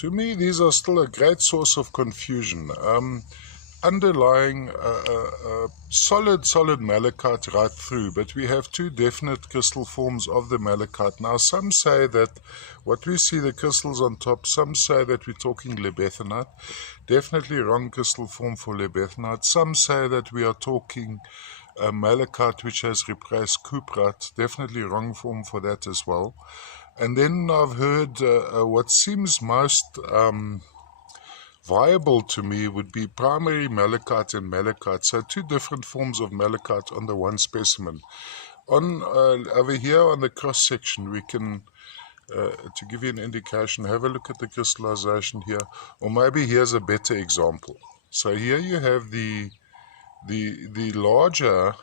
To me, these are still a great source of confusion. Underlying solid malachite right through, but we have two definite crystal forms of the malachite. Now, some say that what we see, the crystals on top, some say that we're talking lebethanite. Definitely wrong crystal form for lebethanite. Some say that we are talking malachite which has replaced cuprite. Definitely wrong form for that as well. And then I've heard what seems most viable to me would be primary malachite and malachite. So two different forms of malachite on the one specimen. On over here on the cross section, we can, to give you an indication, have a look at the crystallization here, or maybe here's a better example. So here you have the larger.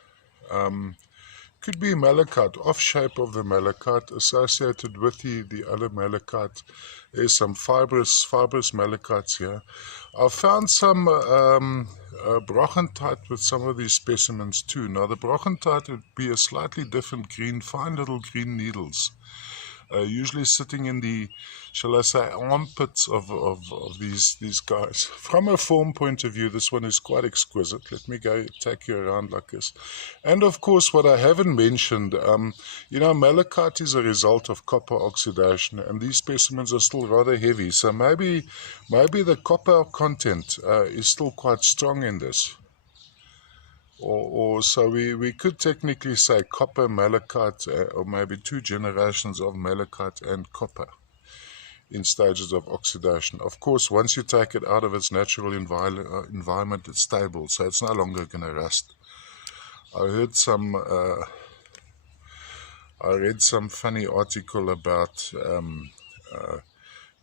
Could be malachite, off shape of the malachite, associated with the other malachite. There's some fibrous malachites here. I've found some brochentite with some of these specimens too. Now the brochentite would be a slightly different green, fine little green needles. Usually sitting in the, shall I say, armpits of these guys. From a form point of view, this one is quite exquisite. Let me go take you around like this. And of course, what I haven't mentioned, malachite is a result of copper oxidation, and these specimens are still rather heavy. So maybe the copper content is still quite strong in this. Or so we could technically say copper, malachite, or maybe two generations of malachite and copper in stages of oxidation. Of course, once you take it out of its natural environment, it's stable, so it's no longer going to rust. I read some funny article about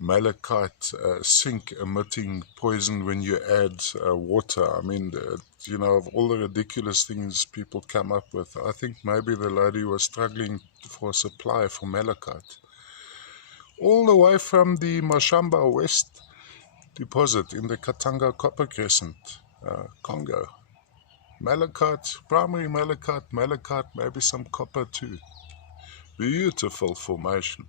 malachite sink emitting poison when you add water. I mean, of all the ridiculous things people come up with, I think maybe the lady was struggling for supply for malachite. All the way from the Mashamba West deposit in the Katanga Copper Crescent, Congo. Malachite, primary malachite, maybe some copper too. Beautiful formation.